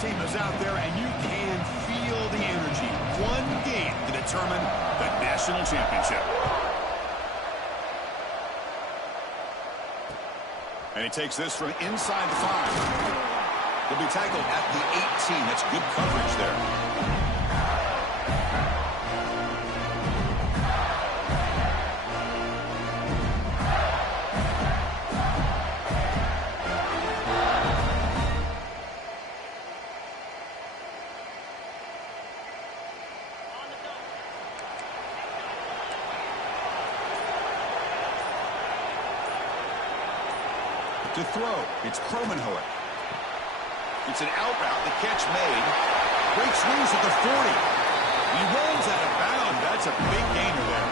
team is out there, and you can feel the energy. One game to determine the national championship. And he takes this from inside the 5. He'll be tackled at the 18. That's good coverage there. To throw, it's Kromenhoek. It's an out route, the catch made. Great swings at the 40. He rolls out of bounds. That's a big gainer there.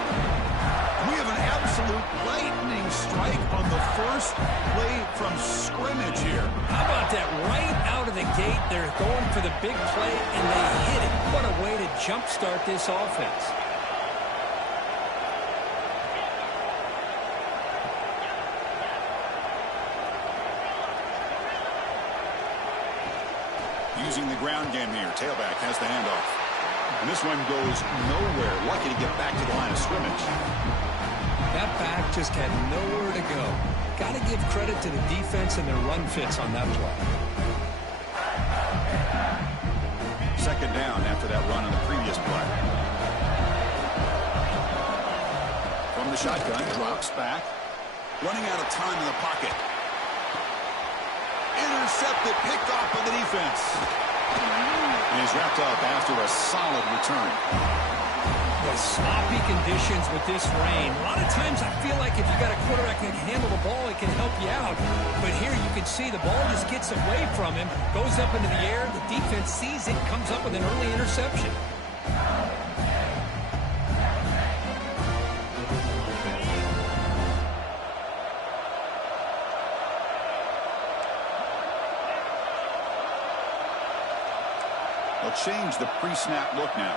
We have an absolute lightning strike on the first play from scrimmage here. How about that? Right out of the gate, they're going for the big play, and they hit it. What a way to jumpstart this offense. Using the ground game here. Tailback has the handoff. And this one goes nowhere. Lucky to get back to the line of scrimmage. That back just had nowhere to go. Got to give credit to the defense and their run fits on that play. Second down after that run on the previous play. From the shotgun, drops back. Running out of time in the pocket. Intercepted, picked off by the defense. And he's wrapped up after a solid return. Boy, sloppy conditions with this rain. A lot of times I feel like if you got a quarterback that can handle the ball, it can help you out. But here you can see the ball just gets away from him, goes up into the air, the defense sees it, comes up with an early interception. They'll change the pre-snap look now.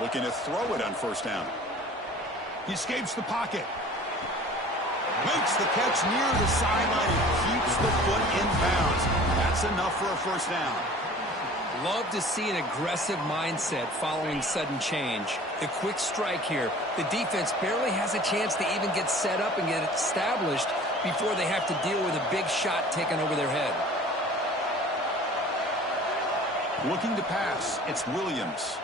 Looking to throw it on first down. He escapes the pocket. Makes the catch near the sideline and keeps the foot in bounds. That's enough for a first down. Love to see an aggressive mindset following sudden change. The quick strike here. The defense barely has a chance to even get set up and get established before they have to deal with a big shot taken over their head. Looking to pass. It's Williams.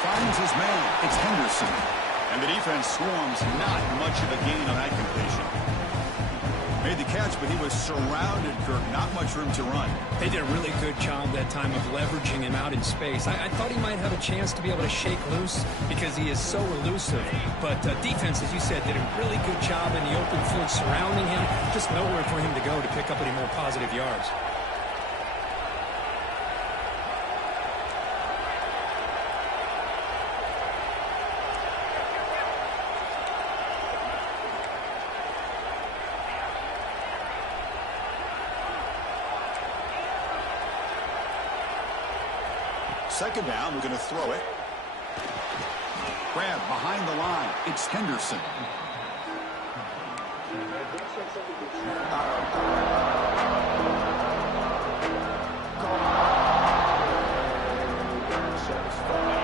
Finds his man. It's Henderson. And the defense swarms. Not much of a gain on that completion. Made the catch, but he was surrounded, Kirk. Not much room to run. They did a really good job that time of leveraging him out in space. I thought he might have a chance to be able to shake loose because he is so elusive. But defense, as you said, did a really good job in the open field surrounding him. Just nowhere for him to go to pick up any more positive yards. Second down, we're going to throw it. Grab behind the line. It's Henderson.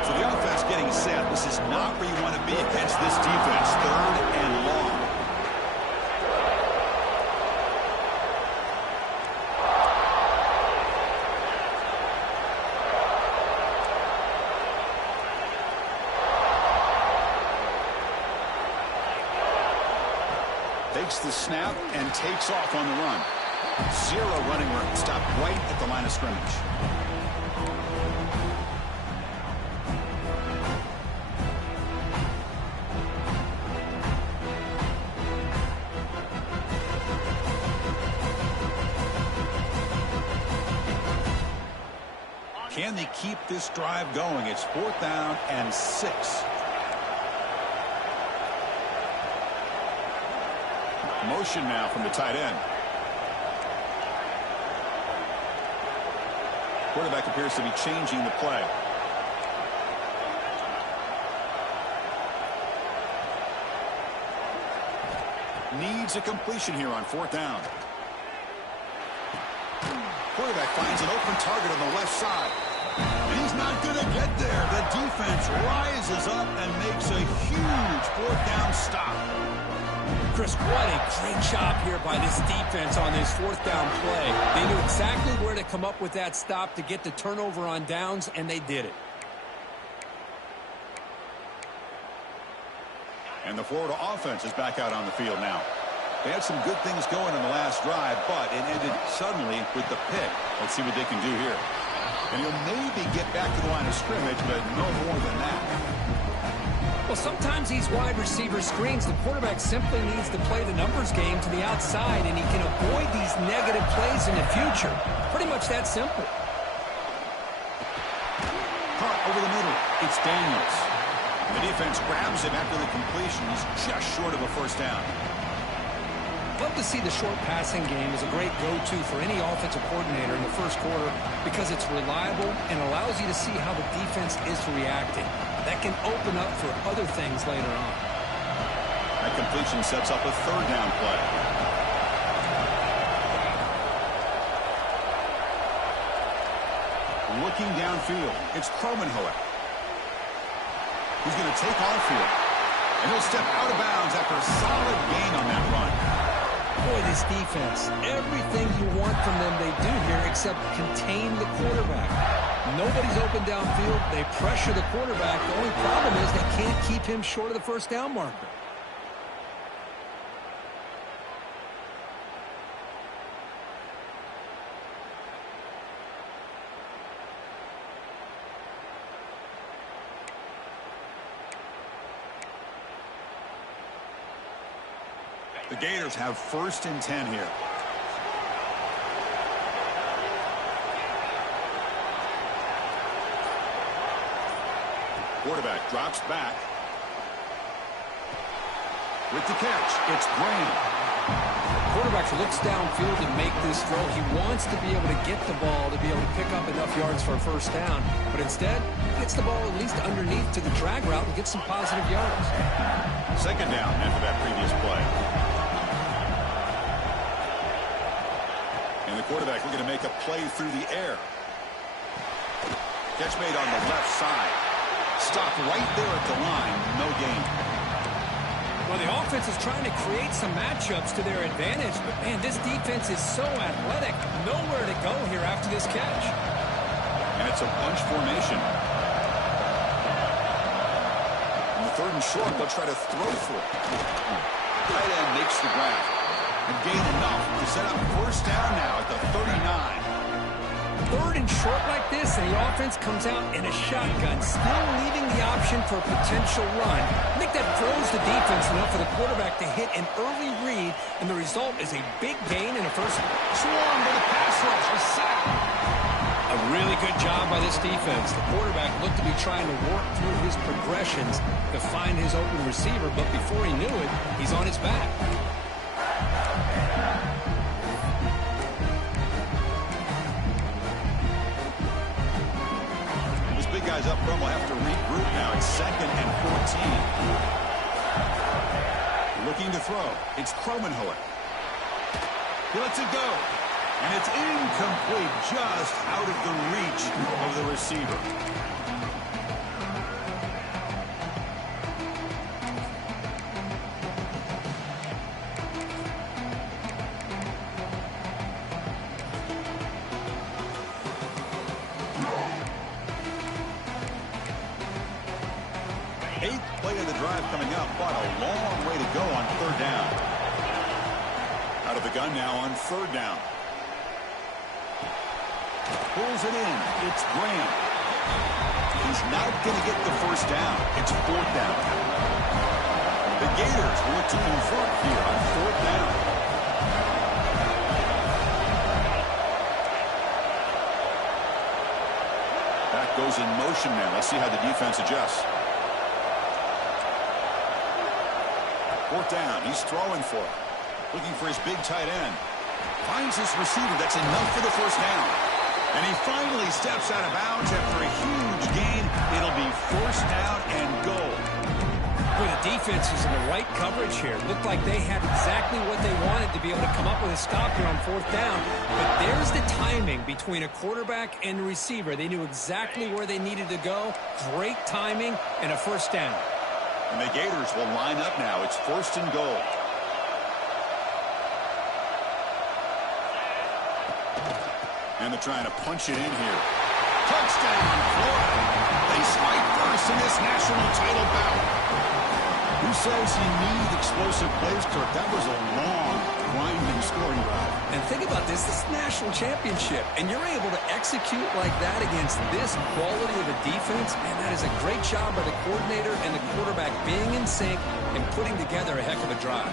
So the offense getting set. This is not where you want to be against this defense. Third and long. Takes the snap and takes off on the run. Zero running room. Stopped right at the line of scrimmage. Can they keep this drive going? It's 4th down and 6. Motion now from the tight end. Quarterback appears to be changing the play. Needs a completion here on 4th down. Quarterback finds an open target on the left side. And he's not going to get there. The defense rises up and makes a huge 4th down stop. Chris, what a great job here by this defense on this 4th down play. They knew exactly where to come up with that stop to get the turnover on downs, and they did it. And the Florida offense is back out on the field now. They had some good things going in the last drive, but it ended suddenly with the pick. Let's see what they can do here. And he'll maybe get back to the line of scrimmage, but no more than that. Well, sometimes these wide receiver screens, the quarterback simply needs to play the numbers game to the outside, and he can avoid these negative plays in the future. Pretty much that simple. Caught over the middle. It's Daniels. The defense grabs him after the completion. He's just short of a 1st down. Love to see the short passing game as a great go-to for any offensive coordinator in the first quarter because it's reliable and allows you to see how the defense is reacting. That can open up for other things later on. That completion sets up a 3rd down play. Looking downfield, it's Cromenhoek. He's going to take off here. And he'll step out of bounds after a solid gain on that run. Boy, this defense, everything you want from them they do here except contain the quarterback. Nobody's open downfield. They pressure the quarterback. The only problem is they can't keep him short of the 1st down marker. The Gators have 1st and 10 here. Quarterback drops back. With the catch, it's Graham. Quarterback looks downfield to make this throw. He wants to be able to get the ball to be able to pick up enough yards for a 1st down. But instead, he gets the ball at least underneath to the drag route and gets some positive yards. 2nd down after that previous play. And the quarterback looking to make a play through the air. Catch made on the left side. Stopped right there at the line. No gain. Well, the offense is trying to create some matchups to their advantage, but, man, this defense is so athletic. Nowhere to go here after this catch. And it's a bunch formation. In the 3rd and short, they'll try to throw for it. Tight end makes the grab. And gain enough to set up 1st down now at the 39. 3rd and short like this, and the offense comes out in a shotgun, still leaving the option for a potential run. I think that throws the defense enough for the quarterback to hit an early read, and the result is a big gain and a 1st. Swarm by the pass rush was sacked. A really good job by this defense. The quarterback looked to be trying to work through his progressions to find his open receiver, but before he knew it, he's on his back. Guys up front will have to regroup now. It's 2nd and 14. Looking to throw. It's Cromenhoek. He lets it go. And it's incomplete, just out of the reach of the receiver. Coming up, but a long way to go on 3rd down. Out of the gun now on 3rd down. Pulls it in. It's Graham. He's not going to get the 1st down. It's 4th down. The Gators will look to convert here on 4th down. That goes in motion now. Let's see how the defense adjusts. 4th down. He's throwing for it. Looking for his big tight end. Finds his receiver. That's enough for the 1st down. And he finally steps out of bounds after a huge gain. It'll be 1st down and goal. Well, the defense was in the right coverage here. Looked like they had exactly what they wanted to be able to come up with a stop here on fourth down. But there's the timing between a quarterback and a receiver. They knew exactly where they needed to go. Great timing and a first down. And the Gators will line up now. It's first and goal. And they're trying to punch it in here. Touchdown, Florida. They smite first in this national title bout. Who says you need explosive plays, Kirk? That was a long, winding scoring drive. And think about this. This is a national championship, and you're able to execute like that against this quality of a defense, and that is a great job by the coordinator and the quarterback being in sync and putting together a heck of a drive.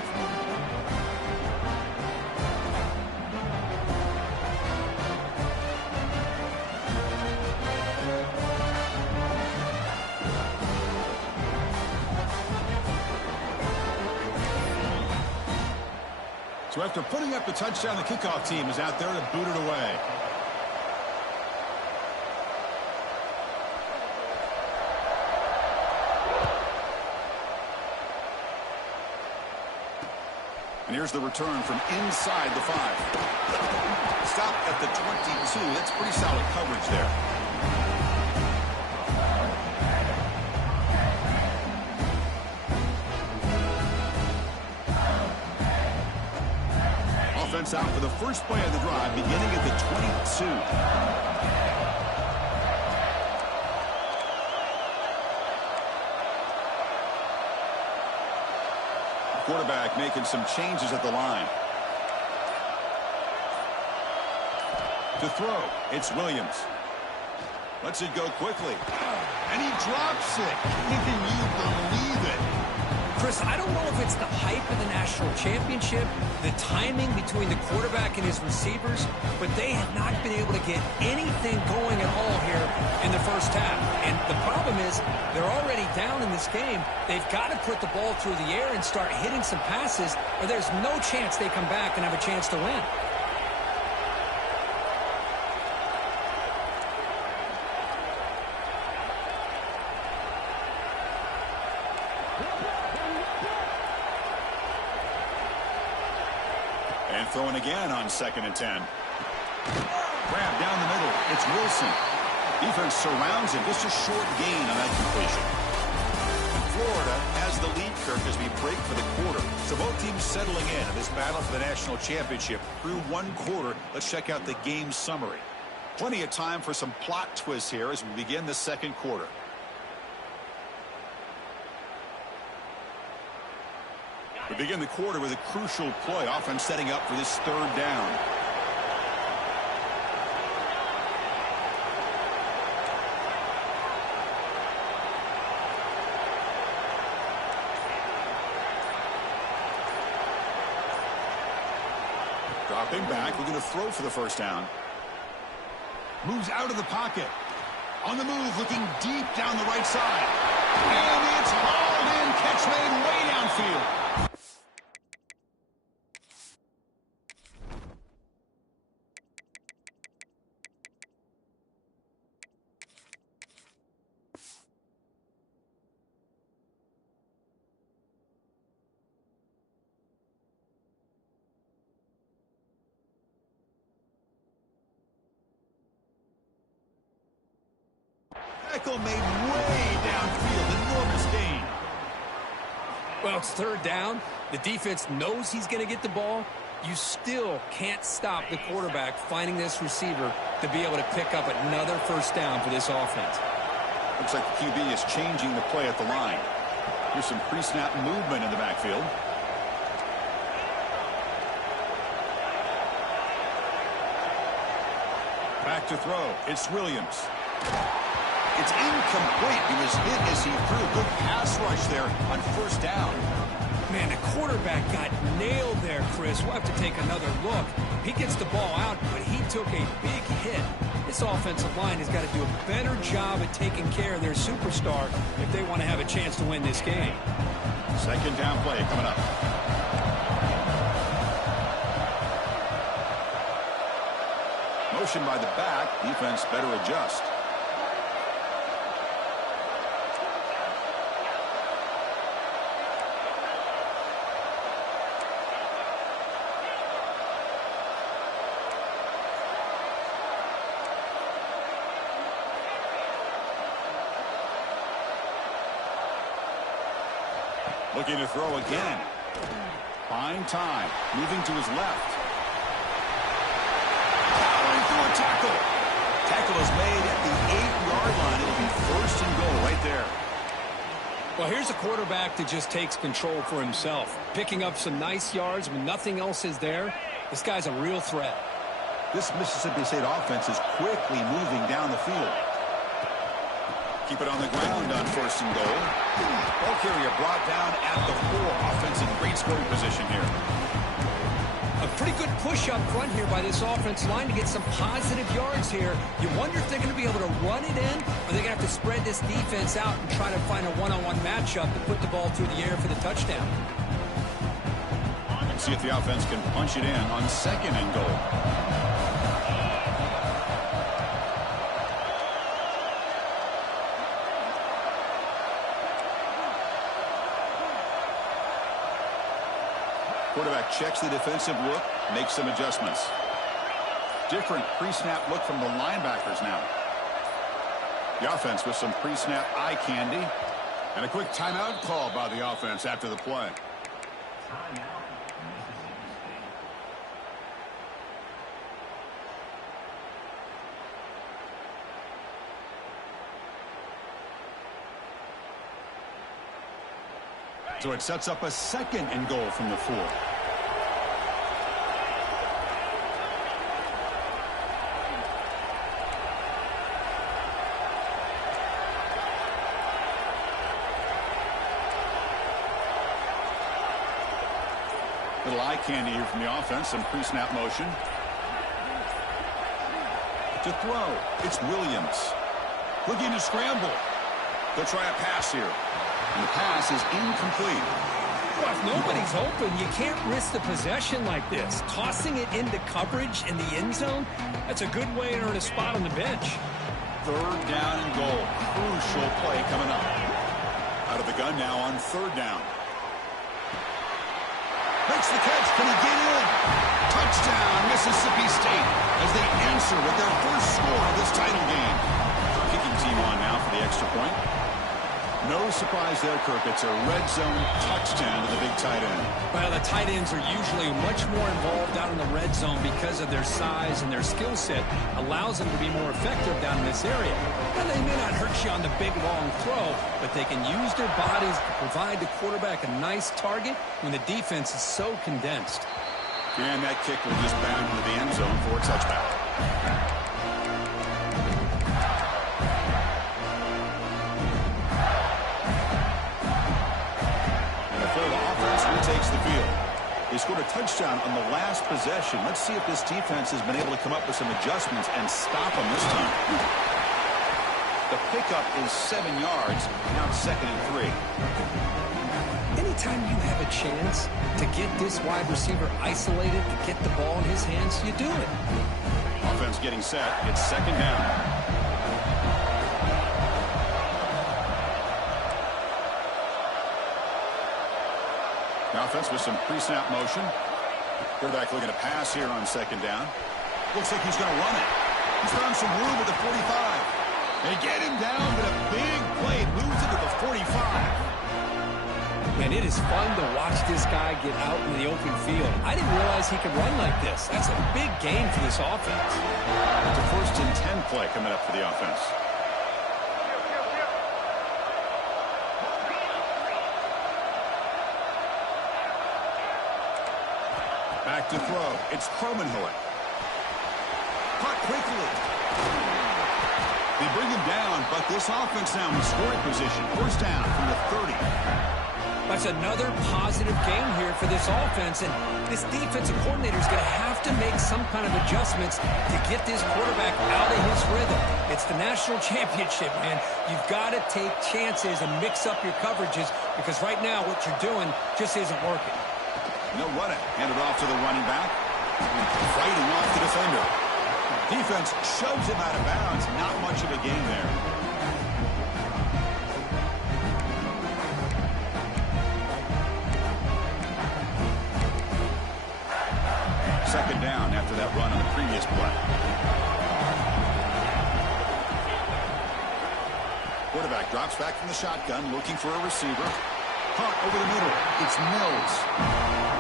So after putting up the touchdown, the kickoff team is out there to boot it away. And here's the return from inside the 5. Stop at the 22. That's pretty solid coverage there. Offense out for the first play of the drive, beginning at the 22. Quarterback making some changes at the line. To throw, it's Williams. Lets it go quickly. And he drops it. Can you believe it? Chris, I don't know if it's the hype of the national championship, the timing between the quarterback and his receivers, but they have not been able to get anything going at all here in the first half. And the problem is they're already down in this game. They've got to put the ball through the air and start hitting some passes, or there's no chance they come back and have a chance to win. And throwing again on 2nd and 10. Grab down the middle. It's Wilson. Defense surrounds him. Just a short gain on that completion. And Florida has the lead, Kirk, as we break for the quarter. So both teams settling in this battle for the national championship through one quarter. Let's check out the game summary. Plenty of time for some plot twists here as we begin the second quarter. We begin the quarter with a crucial play, offense setting up for this third down. Dropping back, looking to throw for the first down. Moves out of the pocket. On the move, looking deep down the right side. And it's hauled in, catch made way downfield. Tackle made way downfield. Enormous gain. Well, it's third down. The defense knows he's going to get the ball. You still can't stop the quarterback finding this receiver to be able to pick up another first down for this offense. Looks like the QB is changing the play at the line. Here's some pre-snap movement in the backfield. Back to throw. It's Williams. It's incomplete. He was hit as he threw. Good pass rush there on first down. Man, the quarterback got nailed there, Chris. We'll have to take another look. He gets the ball out, but he took a big hit. This offensive line has got to do a better job at taking care of their superstar if they want to have a chance to win this game. Second down play coming up. Motion by the back. Defense better adjust. Looking to throw again. Buying time. Moving to his left. Powering through a tackle. Tackle is made at the 8-yard line. It'll be first and goal right there. Well, here's a quarterback that just takes control for himself. Picking up some nice yards when nothing else is there. This guy's a real threat. This Mississippi State offense is quickly moving down the field. Keep it on the ground on first and goal. Ball carrier brought down at the 4. Offense in great scoring position here. A pretty good push up front here by this offense line to get some positive yards here. You wonder if they're going to be able to run it in, or they're going to have to spread this defense out and try to find a one-on-one matchup to put the ball through the air for the touchdown. And see if the offense can punch it in on second and goal. Quarterback checks the defensive look, makes some adjustments. Different pre-snap look from the linebackers now. The offense with some pre-snap eye candy. And a quick timeout call by the offense after the play. So it sets up a second and goal from the 4. Little eye candy here from the offense. Some pre-snap motion. To throw. It's Williams. Looking to scramble. They'll try a pass here. And the pass is incomplete. Well, if nobody's open, you can't risk the possession like this. Tossing it into coverage in the end zone, that's a good way to earn a spot on the bench. Third down and goal. Crucial play coming up. Out of the gun now on third down. Makes the catch. Can he get in? Touchdown, Mississippi State, as they answer with their first score of this title game. Kicking team on now for the extra point. No surprise there, Kirk. It's a red zone touchdown to the big tight end. Well, the tight ends are usually much more involved down in the red zone because of their size and their skill set. Allows them to be more effective down in this area. And they may not hurt you on the big, long throw, but they can use their bodies to provide the quarterback a nice target when the defense is so condensed. And that kick will just bound into the end zone for a touchback. Takes the field. They scored a touchdown on the last possession. Let's see if this defense has been able to come up with some adjustments and stop them this time. The pickup is 7 yards. Now it's second and 3. Anytime you have a chance to get this wide receiver isolated, to get the ball in his hands, you do it. Offense getting set. It's second down. The offense with some pre-snap motion. Quarterback looking to pass here on second down. Looks like he's going to run it. He's found some room at the 45. They get him down, but a big play moves into the 45. Man, it is fun to watch this guy get out in the open field. I didn't realize he could run like this. That's a big game for this offense. It's a first and 10 play coming up for the offense. Back to throw. It's Cromenhoek. Caught quickly. They bring him down, but this offense now in scoring position. First down from the 30. That's another positive game here for this offense, and this defensive coordinator is going to have to make some kind of adjustments to get this quarterback out of his rhythm. It's the national championship, man. You've got to take chances and mix up your coverages because right now what you're doing just isn't working. No run it. Hand it off to the running back. Fighting off the defender. Defense shoves him out of bounds. Not much of a gain there. Second down after that run on the previous play. Quarterback drops back from the shotgun, looking for a receiver. caught over the middle. It's Mills.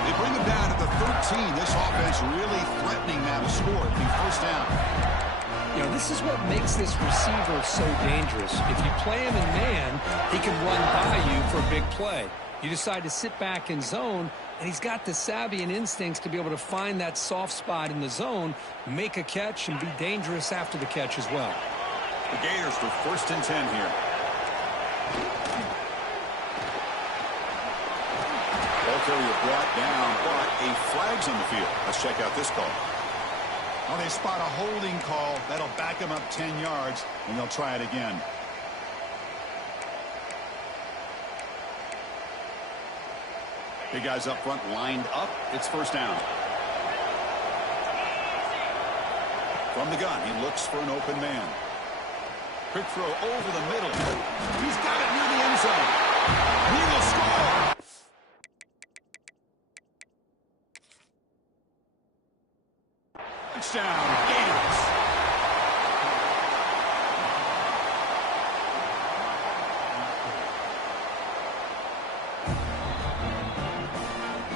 They bring him down to the 13. This offense really threatening now to score. It'll be first down. You know, this is what makes this receiver so dangerous. If you play him in man, he can run by you for a big play. You decide to sit back in zone, and he's got the savvy and instincts to be able to find that soft spot in the zone, make a catch, and be dangerous after the catch as well. The Gators for first and 10 here. Ball carrier brought down, but a flag's on the field. Let's check out this call. Oh, they spot a holding call. That'll back him up 10 yards, and they'll try it again. Big guys up front lined up. It's first down. From the gun, he looks for an open man. Quick throw over the middle. He's got it near the end zone. He will score. Touchdown, Gators.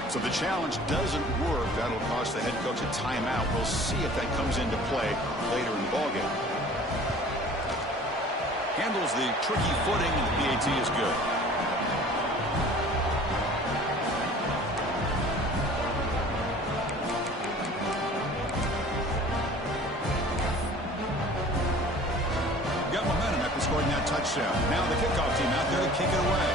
So the challenge doesn't work. That'll cost the head coach a timeout. We'll see if that comes into play later in the ballgame. Handles the tricky footing, and the PAT is good. Got momentum after scoring that touchdown. Now the kickoff team out there to kick it away.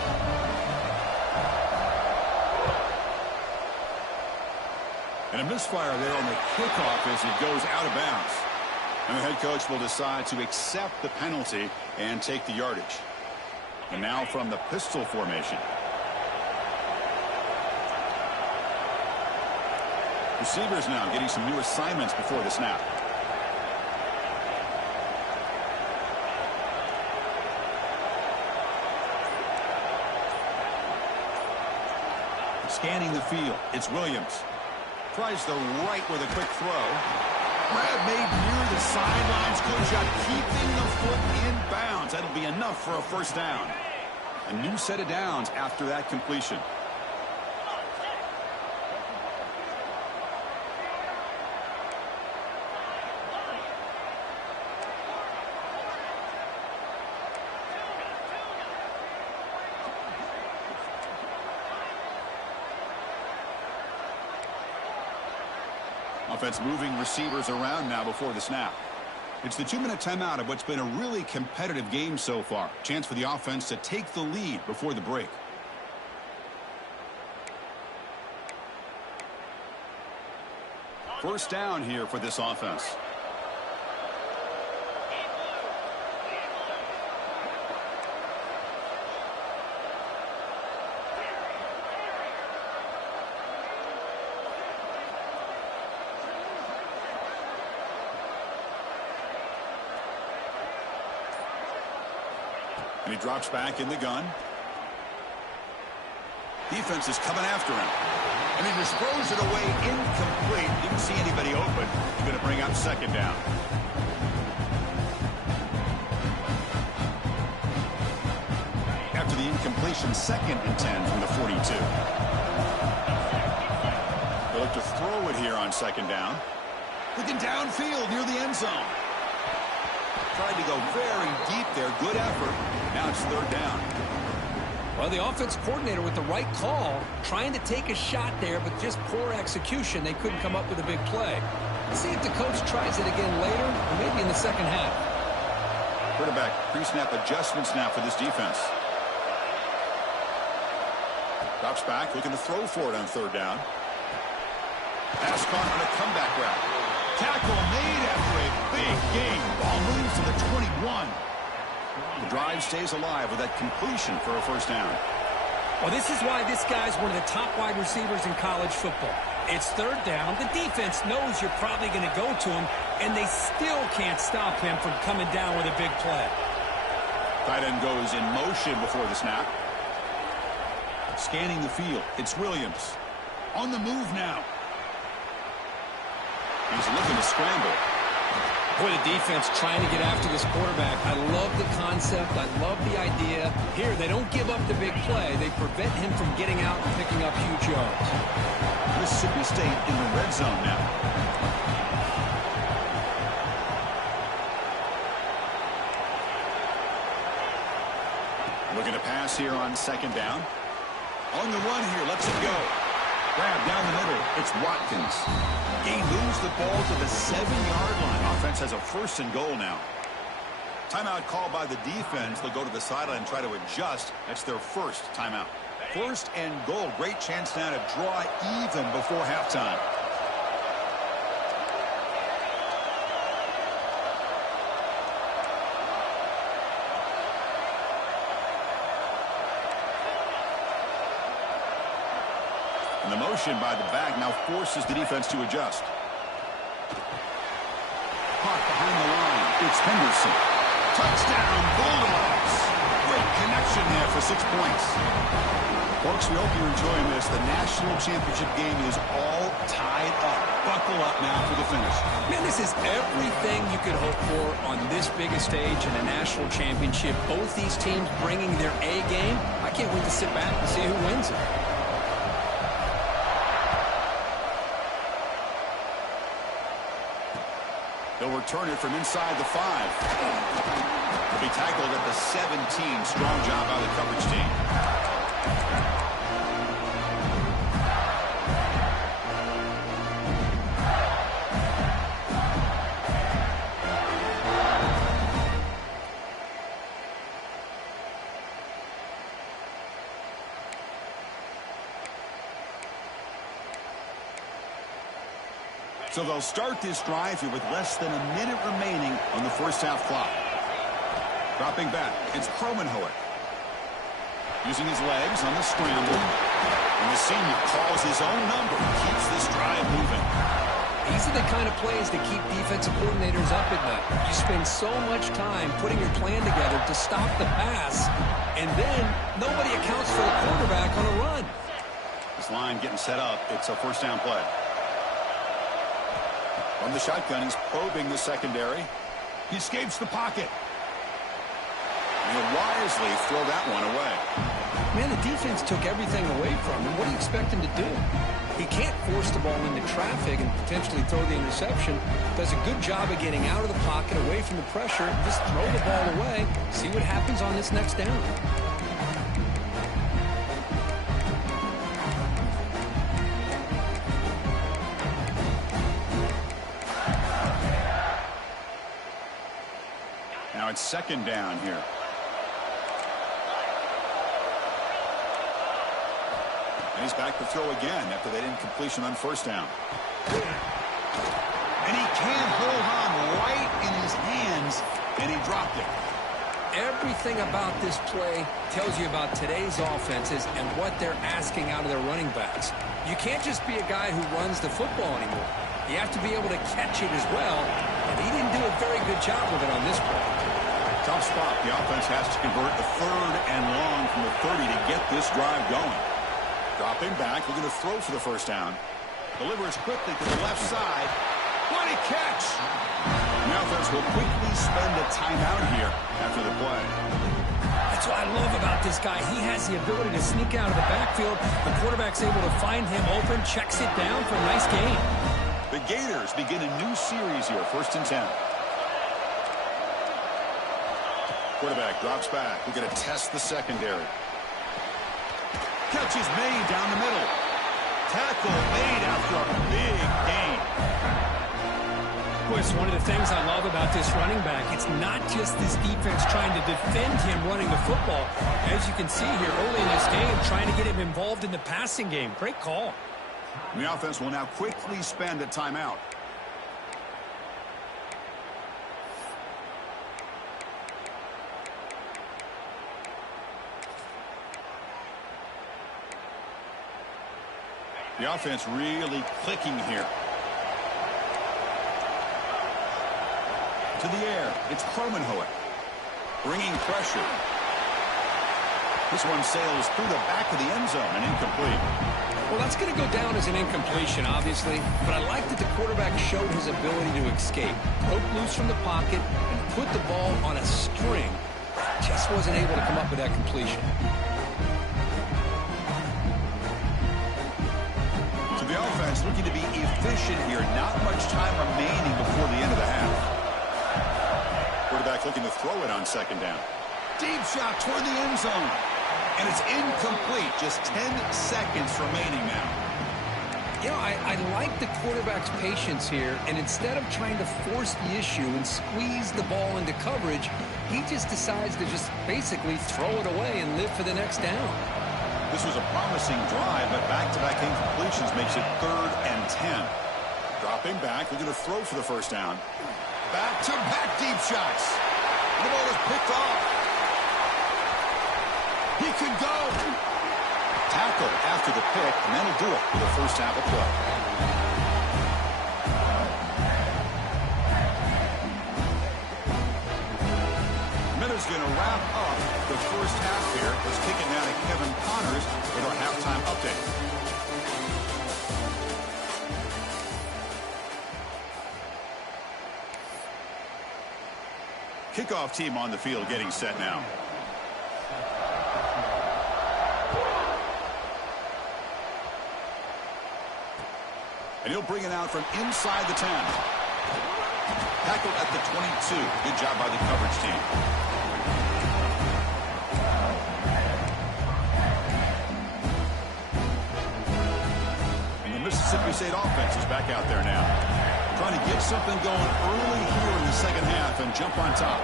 And a misfire there on the kickoff as it goes out of bounds. And the head coach will decide to accept the penalty and take the yardage. And now from the pistol formation. Receivers now getting some new assignments before the snap. Scanning the field, it's Williams. Tries the right with a quick throw. Grab made near the sidelines. Good job keeping the foot in bounds. That'll be enough for a first down. A new set of downs after that completion. Offense moving receivers around now before the snap. It's the 2-minute timeout of what's been a really competitive game so far. Chance for the offense to take the lead before the break. First down here for this offense. And he drops back in the gun. Defense is coming after him. And he just throws it away incomplete. Didn't see anybody open. He's going to bring up second down. After the incompletion, 2nd and 10 from the 42. They'll look to throw it here on 2nd down. Looking downfield near the end zone. Tried to go very deep there. Good effort. Now it's 3rd down. Well, the offense coordinator with the right call, trying to take a shot there, but just poor execution. They couldn't come up with a big play. Let's see if the coach tries it again later, or maybe in the second half. Quarterback pre-snap adjustments now for this defense. Drops back, looking to throw for it on 3rd down. Pass caught on a comeback route. Tackle made after a big gain. Ball moves to the 21. The drive stays alive with that completion for a first down. Well, this is why this guy's one of the top wide receivers in college football. It's 3rd down. The defense knows you're probably going to go to him, and they still can't stop him from coming down with a big play. Tight end goes in motion before the snap. Scanning the field. It's Williams. On the move now. He's looking to scramble. Boy, the defense trying to get after this quarterback. I love the concept. I love the idea. Here, they don't give up the big play. They prevent him from getting out and picking up huge yards. Mississippi State in the red zone now. Looking to pass here on second down. On the run here, lets it go. Grab down the middle. It's Watkins. He moves the ball to the 7-yard line. Offense has a 1st and goal now. Timeout called by the defense. They'll go to the sideline and try to adjust. That's their first timeout. 1st and goal. Great chance now to draw even before halftime. And the motion by the back now forces the defense to adjust. Caught behind the line. It's Henderson. Touchdown, Bulldogs. Great connection there for 6 points. Folks, we hope you're enjoying this. The national championship game is all tied up. Buckle up now for the finish. Man, this is everything you could hope for on this biggest stage in a national championship. Both these teams bringing their A game. I can't wait to sit back and see who wins it. They'll return it from inside the 5. He'll be tackled at the 17. Strong job by the coverage team. So they'll start this drive here with less than a minute remaining on the first half clock. Dropping back, it's Cromenhoek. Using his legs on the scramble. And the senior calls his own number. Keeps this drive moving. These are the kind of plays that keep defensive coordinators up at night. You spend so much time putting your plan together to stop the pass, and then nobody accounts for the quarterback on a run. This line getting set up. It's a first down play. From the shotgun, he's probing the secondary. He escapes the pocket. And he'll wisely throw that one away. Man, the defense took everything away from him. What do you expect him to do? He can't force the ball into traffic and potentially throw the interception. Does a good job of getting out of the pocket, away from the pressure. Just throw the ball away. See what happens on this next down. Now it's second down here. And he's back to throw again after that incompletion on first down. And he can't hold on right in his hands, and he dropped it. Everything about this play tells you about today's offenses and what they're asking out of their running backs. You can't just be a guy who runs the football anymore. You have to be able to catch it as well, and he didn't do a very good job of it on this play. Tough spot. The offense has to convert a 3rd and long from the 30 to get this drive going. Dropping back, looking to throw for the first down. Delivers quickly to the left side. What a catch! The offense will quickly spend a timeout here after the play. That's what I love about this guy. He has the ability to sneak out of the backfield. The quarterback's able to find him open, checks it down for a nice gain. The Gators begin a new series here, 1st and 10. Quarterback drops back. We're going to test the secondary. Catch is made down the middle. Tackle made after a big gain. Boy, it's one of the things I love about this running back. It's not just this defense trying to defend him running the football. As you can see here early in this game, trying to get him involved in the passing game. Great call. And the offense will now quickly spend a timeout. The offense really clicking here. To the air, it's Cromenhoek. Bringing pressure. This one sails through the back of the end zone and incomplete. Well, that's going to go down as an incompletion, obviously, but I like that the quarterback showed his ability to escape, broke loose from the pocket, and put the ball on a string. Just wasn't able to come up with that completion. So the offense looking to be efficient here. Not much time remaining before the end of the half. Quarterback looking to throw it on second down. Deep shot toward the end zone. And it's incomplete. Just 10 seconds remaining now. You know, I like the quarterback's patience here, and instead of trying to force the issue and squeeze the ball into coverage, he just decides to just basically throw it away and live for the next down. This was a promising drive, but back-to-back incompletions makes it 3rd and 10. Dropping back, looking to throw for the first down. Back-to-back deep shots. The ball is picked off. He can go. Tackled after the pick, and that'll do it for the first half of play. Miller's going to wrap up the first half here. Let's kick it now to Kevin Connors with our halftime update. Kickoff team on the field getting set now. And he'll bring it out from inside the 10. Tackled at the 22. Good job by the coverage team. And the Mississippi State offense is back out there now. Trying to get something going early here in the second half and jump on top.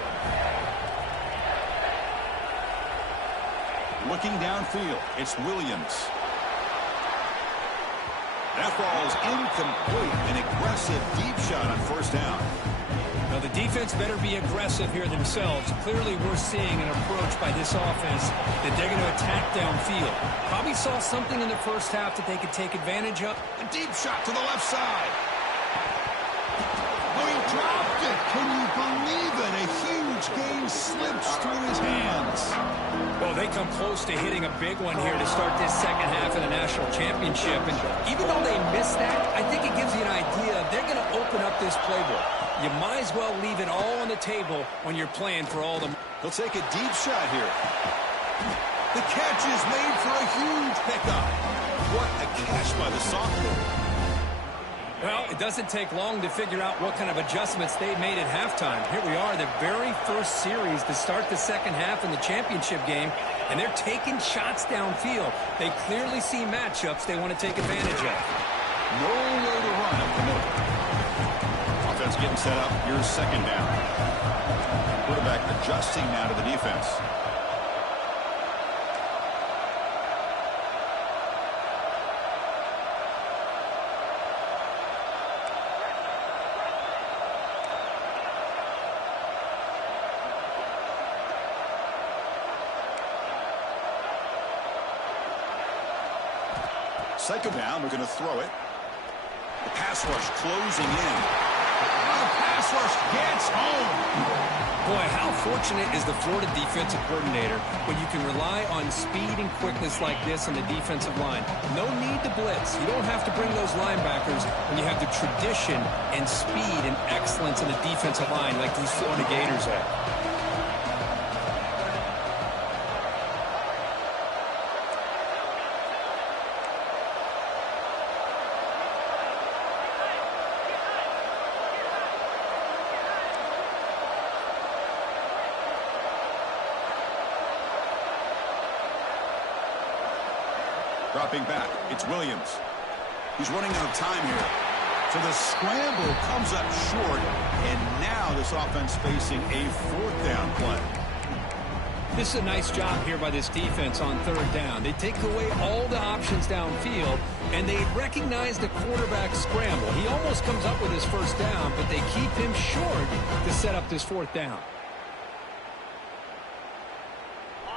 Looking downfield, it's Williams. That ball is incomplete. An aggressive deep shot on first down. Now, the defense better be aggressive here themselves. Clearly, we're seeing an approach by this offense that they're going to attack downfield. Probably saw something in the first half that they could take advantage of. A deep shot to the left side. Oh, he dropped it. Can you believe it? A huge gain slips through his hands. Well, they come close to hitting a big one here to start this second half of the national championship. And even though they missed that, I think it gives you an idea they're going to open up this playbook. You might as well leave it all on the table when you're playing for all the... He'll take a deep shot here. The catch is made for a huge pickup. What a catch by the sophomore. Well, it doesn't take long to figure out what kind of adjustments they made at halftime. Here we are, the very first series to start the second half in the championship game, and they're taking shots downfield. They clearly see matchups they want to take advantage of. Nowhere to run at the moment. Offense getting set up. Here's second down. Quarterback adjusting now to the defense. Second down, we're going to throw it. The pass rush closing in. The pass rush gets home. Boy, how fortunate is the Florida defensive coordinator when you can rely on speed and quickness like this on the defensive line. No need to blitz. You don't have to bring those linebackers when you have the tradition and speed and excellence in the defensive line like these Florida Gators have. Dropping back, it's Williams. He's running out of time here. So the scramble comes up short, and now this offense facing a fourth down play. This is a nice job here by this defense on third down. They take away all the options downfield, and they recognize the quarterback scramble. He almost comes up with his first down, but they keep him short to set up this fourth down.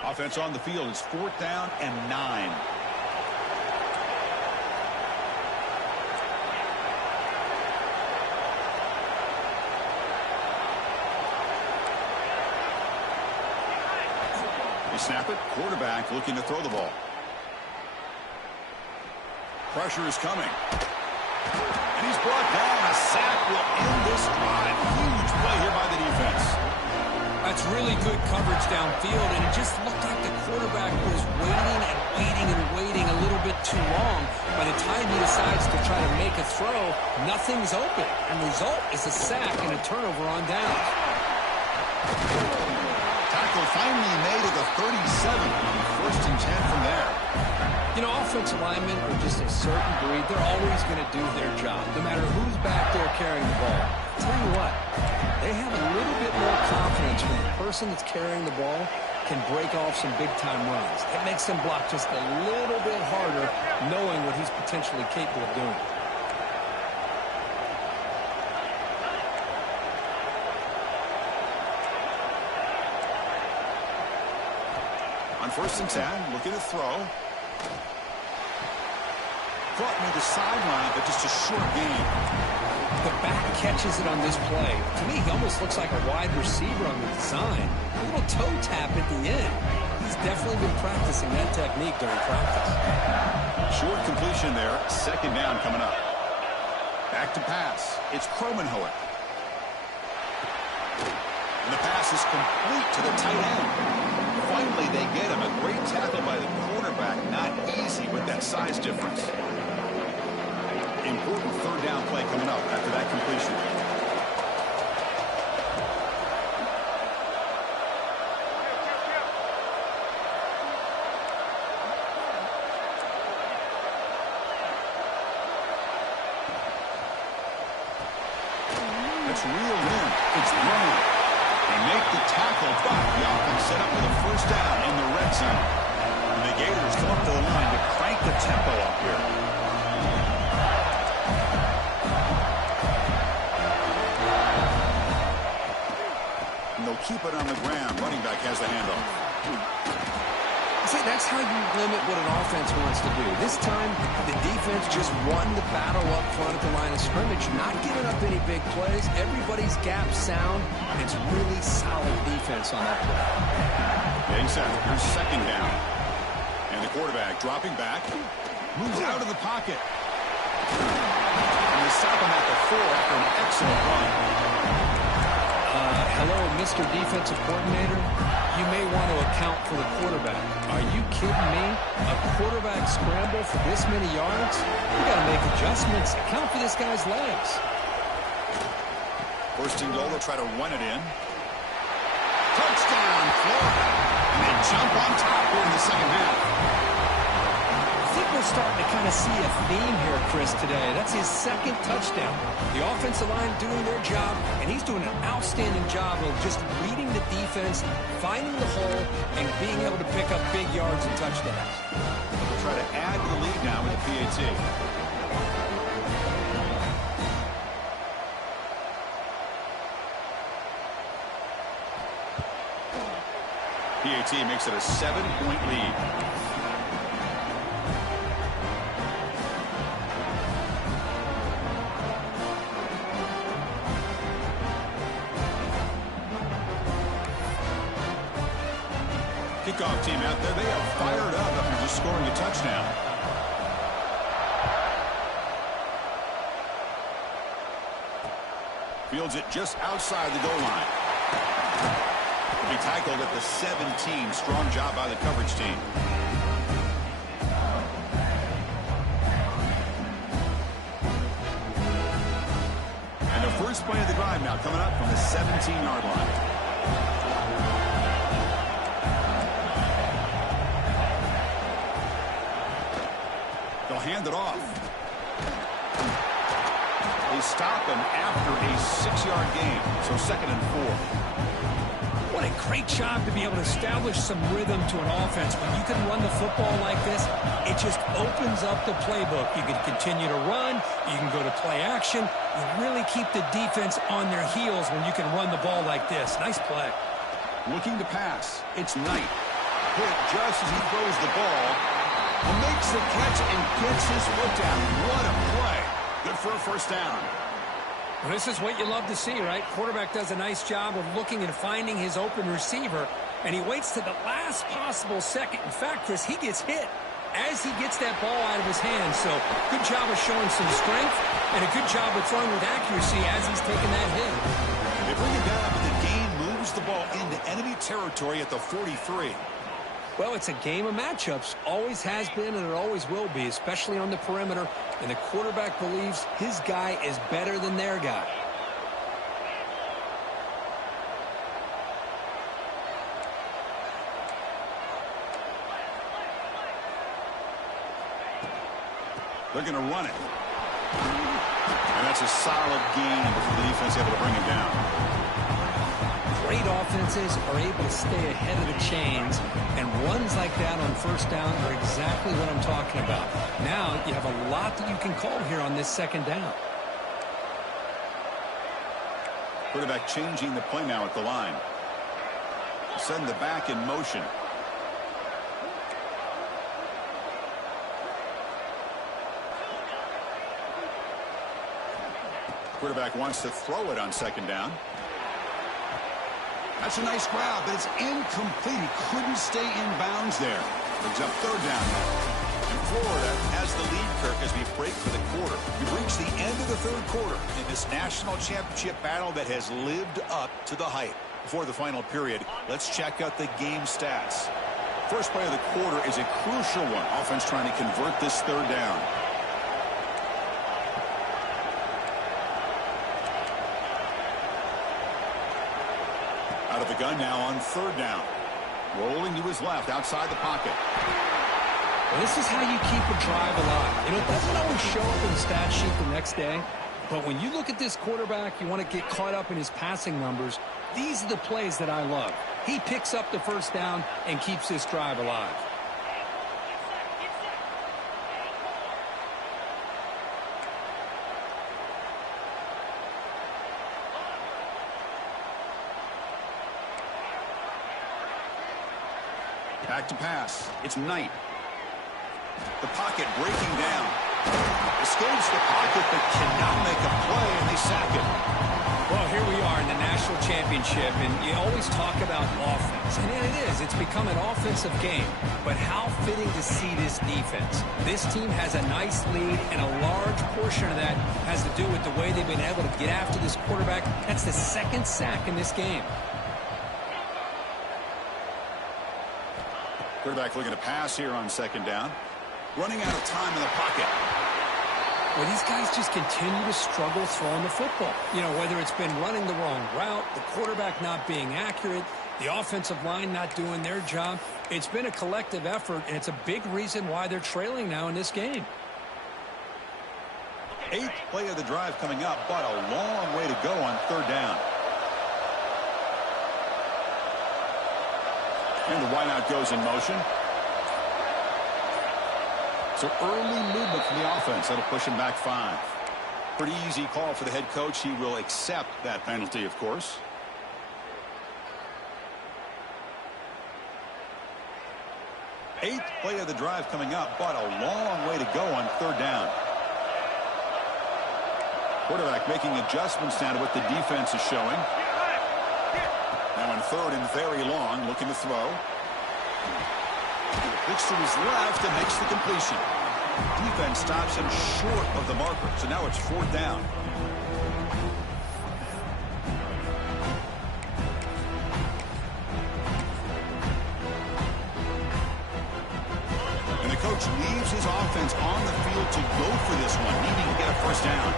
Offense on the field is fourth down and 9. Snap it. Quarterback looking to throw the ball. Pressure is coming. And he's brought down. A sack will end this drive. Huge play here by the defense. That's really good coverage downfield, and it just looked like the quarterback was waiting and waiting and waiting a little bit too long. By the time he decides to try to make a throw, nothing's open. And the result is a sack and a turnover on downs. Tackle finally made at the 37. First and 10 from there. You know, offensive linemen are just a certain breed. They're always going to do their job, no matter who's back there carrying the ball. I'll tell you what, they have a little bit more confidence when the person that's carrying the ball can break off some big-time runs. It makes them block just a little bit harder, knowing what he's potentially capable of doing. On first and 10, looking to throw. Caught near the sideline, but just a short gain. The back catches it on this play. To me, he almost looks like a wide receiver on the design. A little toe tap at the end. He's definitely been practicing that technique during practice. Short completion there. Second down coming up. Back to pass. It's Kromenhoek. And the pass is complete to the tight end. Finally, they get him. A great tackle by the quarterback. Not easy with that size difference. Important third down play coming up after that completion. It's reeled in. It's thrown. They make the tackle, but the offense set up for the first down in the red zone. And the Gators come up to the line to crank the tempo up here. They'll keep it on the ground. Running back has the handoff. See, that's how you limit what an offense wants to do. This time, the defense just won the battle up front at the line of scrimmage, not giving up any big plays. Everybody's gap sound, and it's really solid defense on that play. Getting set. Here's second down. And the quarterback dropping back. Moves out of the pocket. And they stop him at the 4 after an excellent run. Hello, Mr. Defensive Coordinator. You may want to account for the quarterback. Are you kidding me? A quarterback scramble for this many yards? You got to make adjustments. Account for this guy's legs. First and goal, they'll try to run it in. Touchdown, Florida. And they jump on top here in the second half. I think we're starting to kind of see a theme here, Chris, today. That's his second touchdown. The offensive line doing their job, and he's doing an outstanding job of just reading the defense, finding the hole, and being able to pick up big yards and touchdowns. We'll try to add to the lead now with the PAT. PAT makes it a 7-point lead. Kickoff team out there, they are fired up after just scoring a touchdown. Fields it just outside the goal line. He'll be tackled at the 17. Strong job by the coverage team. And the first play of the drive now coming up from the 17-yard line. Hand it off. They stop him after a 6-yard gain. So second and 4. What a great job to be able to establish some rhythm to an offense. When you can run the football like this, it just opens up the playbook. You can continue to run. You can go to play action. You really keep the defense on their heels when you can run the ball like this. Nice play. Looking to pass. It's Knight. Hit just as he throws the ball. He makes the catch and gets his foot down. What a play. Good for a first down. Well, this is what you love to see, right? Quarterback does a nice job of looking and finding his open receiver, and he waits to the last possible second. In fact, Chris, he gets hit as he gets that ball out of his hands. So good job of showing some strength and a good job of throwing with accuracy as he's taking that hit. They bring it down, but the gain moves the ball into enemy territory at the 43. Well, it's a game of matchups. Always has been and it always will be, especially on the perimeter. And the quarterback believes his guy is better than their guy. They're going to run it. And that's a solid gain before the defense able to bring him down. Great offenses are able to stay ahead of the chains, and runs like that on first down are exactly what I'm talking about. Now you have a lot that you can call here on this second down. Quarterback changing the play now at the line. Send the back in motion. Quarterback wants to throw it on second down. That's a nice grab, but it's incomplete. He couldn't stay in bounds there. Brings up third down now. And Florida has the lead, Kirk, as we break for the quarter. We've reached the end of the third quarter in this national championship battle that has lived up to the hype. Before the final period, let's check out the game stats. First play of the quarter is a crucial one. Offense trying to convert this third down. Out of the gun now on third down. Rolling to his left outside the pocket. Well, this is how you keep a drive alive. You know, it doesn't always show up in the stat sheet the next day. But when you look at this quarterback, you want to get caught up in his passing numbers. These are the plays that I love. He picks up the first down and keeps this drive alive. Back to pass. It's Knight. The pocket breaking down. Escapes the pocket, but cannot make a play, and they sack it. Well, here we are in the national championship, and you always talk about offense. And it is. It's become an offensive game. But how fitting to see this defense. This team has a nice lead, and a large portion of that has to do with the way they've been able to get after this quarterback. That's the second sack in this game. Quarterback looking to pass here on second down. Running out of time in the pocket. Well, these guys just continue to struggle throwing the football. You know, whether it's been running the wrong route, the quarterback not being accurate, the offensive line not doing their job. It's been a collective effort, and it's a big reason why they're trailing now in this game. Eighth play of the drive coming up, but a long way to go on third down. And the wideout goes in motion. So early movement from the offense. That'll push him back 5. Pretty easy call for the head coach. He will accept that penalty, of course. Eighth play of the drive coming up, but a long way to go on third down. Quarterback making adjustments now to what the defense is showing. Now on third and very long, looking to throw. Looks to his left and makes the completion. Defense stops him short of the marker, so now it's fourth down. And the coach leaves his offense on the field to go for this one, needing to get a first down.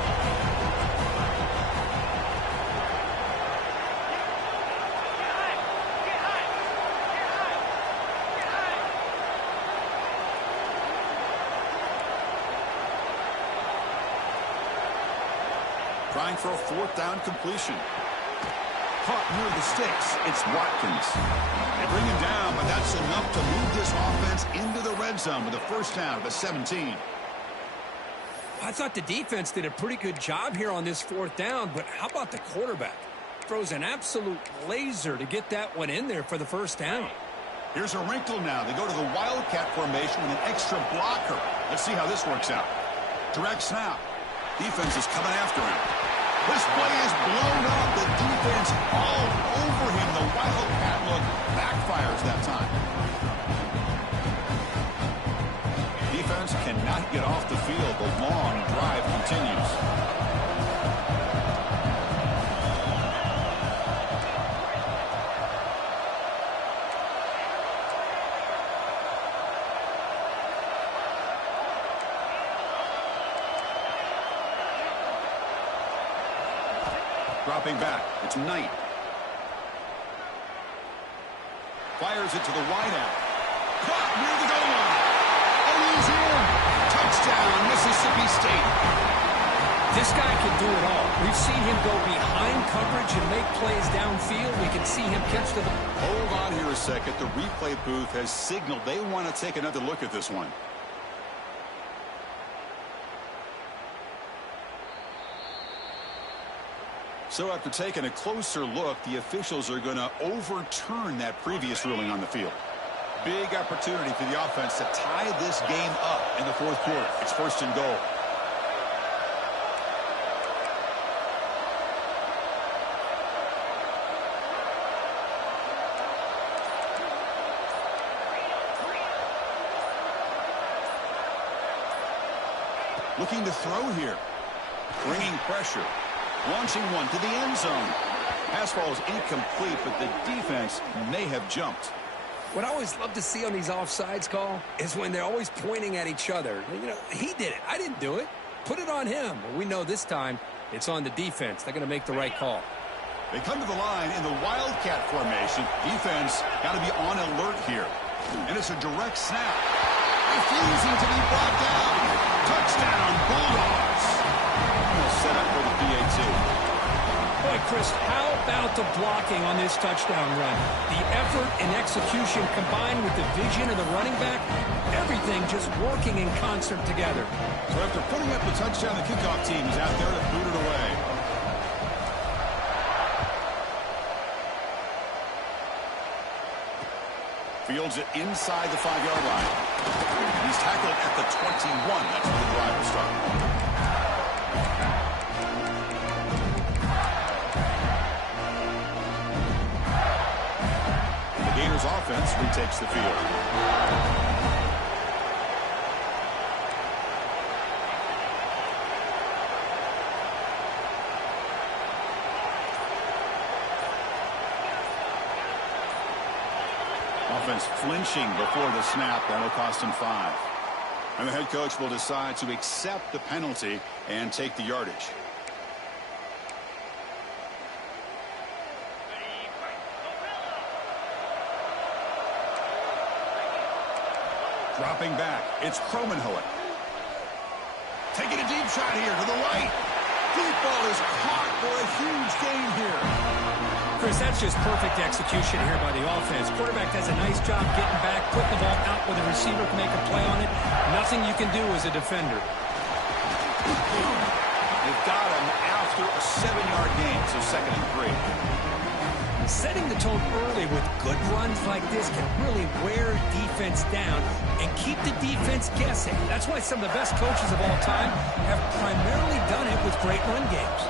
Trying for a fourth down completion. Caught near the sticks. It's Watkins. They bring him down, but that's enough to move this offense into the red zone with a first down of a 17. I thought the defense did a pretty good job here on this fourth down, but how about the quarterback? Throws an absolute laser to get that one in there for the first down. Here's a wrinkle now. They go to the Wildcat formation with an extra blocker. Let's see how this works out. Direct snap. Defense is coming after him. This play is blown up. The defense all over him. The Wildcat look backfires that time. offense cannot get off the field. The long drive continues. Dropping back. It's Knight. Fires it to the wideout. Caught near the goal line. Oh, he's in. Touchdown, Mississippi State. This guy can do it all. We've seen him go behind coverage and make plays downfield. We can see him catch the... Hold on here a second. The replay booth has signaled they want to take another look at this one. So after taking a closer look, the officials are going to overturn that previous ruling on the field. Big opportunity for the offense to tie this game up in the fourth quarter. It's first and goal. Looking to throw here. Bringing pressure. Launching one to the end zone. Pass ball is incomplete, but the defense may have jumped. What I always love to see on these offsides call is when they're always pointing at each other. You know, he did it. I didn't do it. Put it on him. Well, we know this time it's on the defense. They're going to make the right call. They come to the line in the Wildcat formation. Defense got to be on alert here. And it's a direct snap. Refusing to be brought down. Touchdown, Bulldogs. Almost set up for the PAT. Boy, Chris, how about the blocking on this touchdown run? The effort and execution combined with the vision of the running back, everything just working in concert together. So after putting up the touchdown, the kickoff team is out there to boot it away. Fields it inside the 5-yard line. He's tackled at the 21. That's where the drive will start. The Gators offense retakes the field. Offense flinching before the snap. That'll cost him 5. And the head coach will decide to accept the penalty and take the yardage. Dropping back. It's Cromenhoek. Taking a deep shot here to the right. Deep ball is caught for a huge gain here. Chris, that's just perfect execution here by the offense. Quarterback does a nice job getting back, putting the ball out where the receiver can make a play on it. Nothing you can do as a defender. They've got him after a 7-yard gain, so 2nd and 3. Setting the tone early with good runs like this can really wear defense down and keep the defense guessing. That's why some of the best coaches of all time have primarily done it with great run games.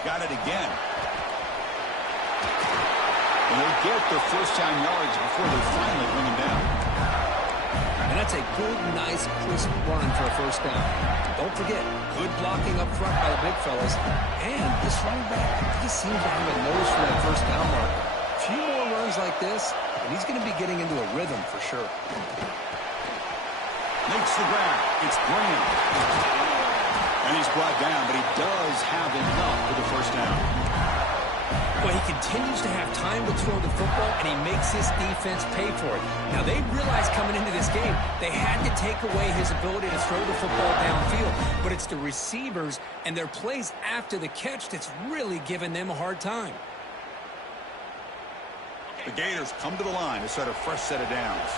Got it again. And they get the first-down yards before they finally bring him down. And that's a good, nice, crisp run for a first down. Don't forget, good blocking up front by the big fellas. And this running back just seems to have a nose for that first down mark. A few more runs like this, and he's going to be getting into a rhythm for sure. Makes the grab. It's Graham. And he's brought down, but he does have enough for the first down. Well, he continues to have time to throw the football, and he makes his defense pay for it. Now, they realized coming into this game, they had to take away his ability to throw the football downfield. But it's the receivers and their plays after the catch that's really giving them a hard time. The Gators come to the line to start a fresh set of downs.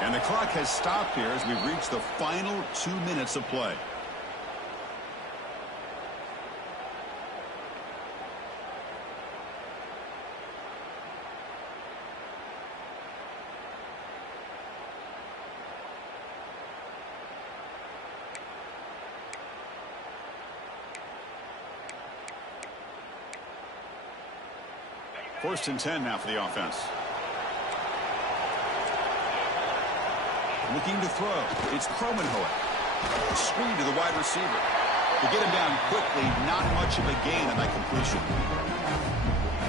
And the clock has stopped here as we reach the final 2 minutes of play. First and 10 now for the offense. Looking to throw. It's Kromenhoek. Screen to the wide receiver. To get him down quickly, not much of a gain on that completion.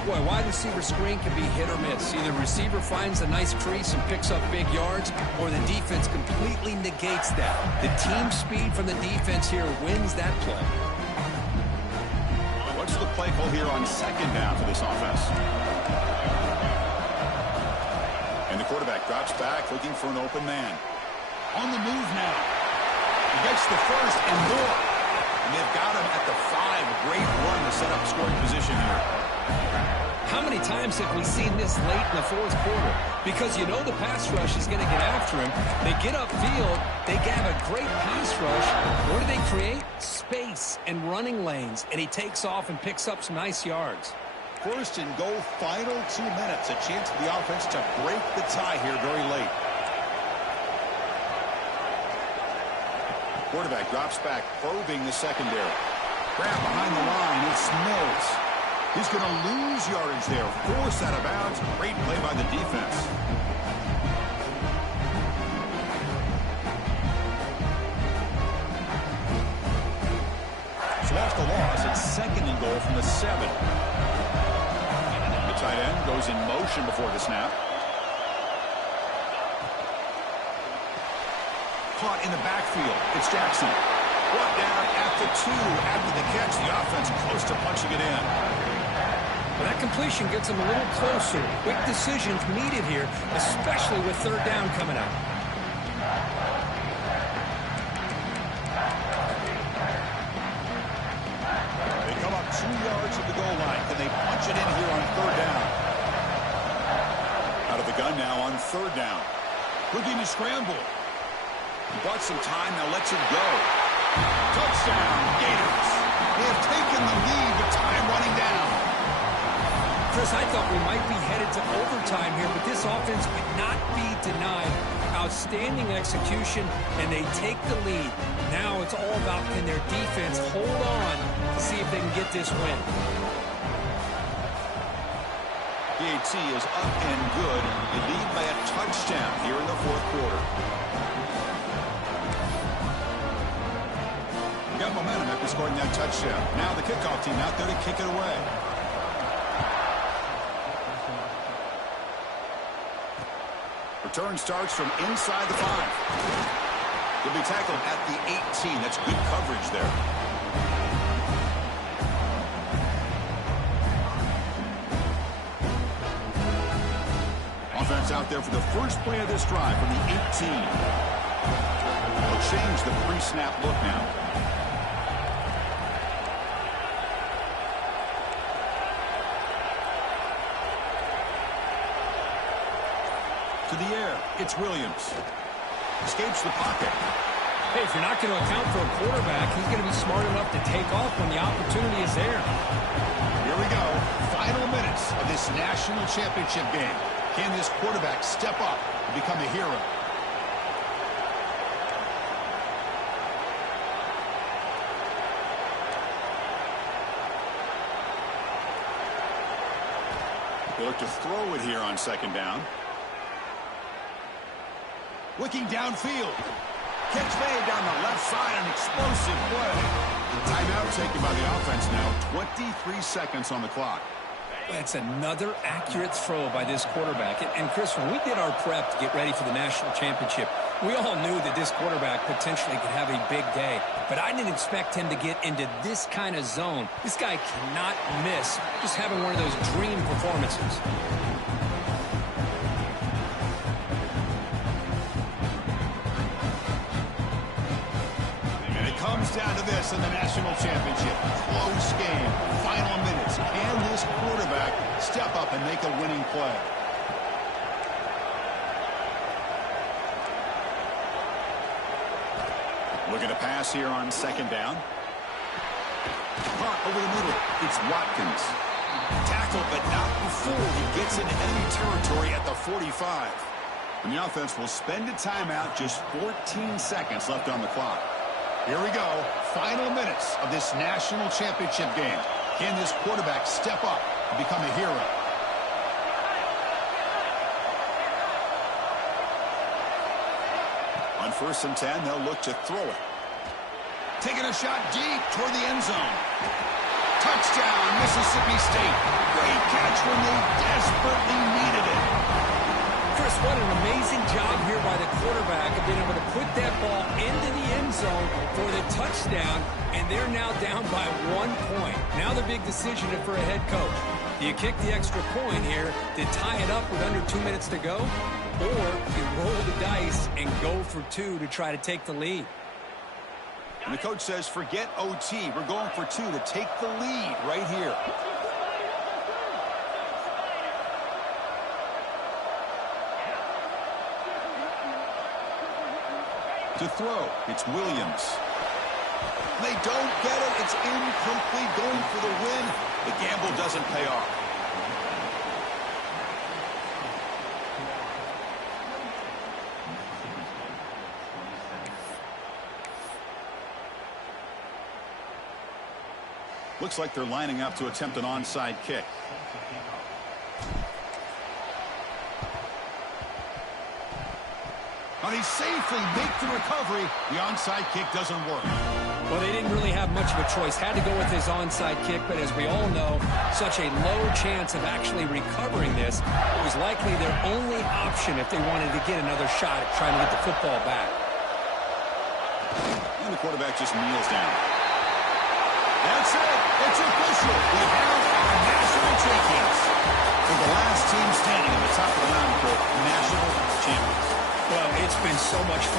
Boy, wide receiver screen can be hit or miss. Either receiver finds a nice crease and picks up big yards, or the defense completely negates that. The team speed from the defense here wins that play. What's the play call here on second down for this offense? And the quarterback drops back, looking for an open man. On the move now. He gets the first and more. And they've got him at the 5. Great run to set up scoring position here. How many times have we seen this late in the fourth quarter? Because you know the pass rush is going to get after him. They get upfield. They have a great pass rush. What do they create? Space and running lanes. And he takes off and picks up some nice yards. First and goal, final 2 minutes. A chance for the offense to break the tie here very late. Quarterback drops back, probing the secondary. Grab behind the line. It's Mills. He's going to lose yardage there. Forced out of bounds. Great play by the defense. So after the loss, it's second and goal from the 7. The tight end goes in motion before the snap. Caught in the backfield. It's Jackson. Brought down at the 2 after the catch. The offense close to punching it in. Well, that completion gets them a little closer. Quick decisions needed here, especially with third down coming out. They come up 2 yards at the goal line. Can they punch it in here on third down? Out of the gun now on third down. Looking to scramble. He bought some time, now lets it go. Touchdown, Gators. They have taken the lead with time running down. Chris, I thought we might be headed to overtime here, but this offense could not be denied. Outstanding execution, and they take the lead. Now it's all about can their defense hold on to see if they can get this win. PAT is up and good. They lead by a touchdown here in the fourth quarter. Got momentum after scoring that touchdown. Now the kickoff team out there to kick it away. Return starts from inside the 5. He'll be tackled at the 18. That's good coverage there. Offense out there for the first play of this drive from the 18. They'll change the pre-snap look now. To the air, it's Williams. Escapes the pocket. Hey, if you're not going to account for a quarterback, he's going to be smart enough to take off when the opportunity is there. Here we go. Final minutes of this national championship game. Can this quarterback step up and become a hero? They look to throw it here on second down. Looking downfield. Catch made down the left side, an explosive play. Timeout taken by the offense now. 23 seconds on the clock. That's another accurate throw by this quarterback. And Chris, when we did our prep to get ready for the national championship, we all knew that this quarterback potentially could have a big day. But I didn't expect him to get into this kind of zone. This guy cannot miss. Just having one of those dream performances. Comes down to this in the national championship. Close game. Final minutes. Can this quarterback step up and make a winning play? Looking to pass here on second down. Caught over the middle. It's Watkins. Tackled, but not before he gets into enemy territory at the 45. And the offense will spend a timeout. Just 14 seconds left on the clock. Here we go. Final minutes of this national championship game. Can this quarterback step up and become a hero? 1st and 10, they'll look to throw it. Taking a shot deep toward the end zone. Touchdown, Mississippi State. Great catch when they desperately needed it. Chris, what an amazing job here by the quarterback of being able to put that ball into the end zone for the touchdown, and they're now down by 1 point. Now the big decision for a head coach. Do you kick the extra point here to tie it up with under 2 minutes to go, or you roll the dice and go for 2 to try to take the lead? And the coach says, forget OT. We're going for 2 to take the lead right here. To throw, it's Williams. They don't get it. It's incomplete. Going for the win. The gamble doesn't pay off. Looks like they're lining up to attempt an onside kick. Now they safely make the recovery. The onside kick doesn't work. Well, they didn't really have much of a choice. Had to go with his onside kick, but as we all know, such a low chance of actually recovering this. It was likely their only option if they wanted to get another shot at trying to get the football back. And the quarterback just kneels down. That's it. It's official. We have our national champions. They're the last team standing at the top of the mountain for national champions. Well, it's been so much fun.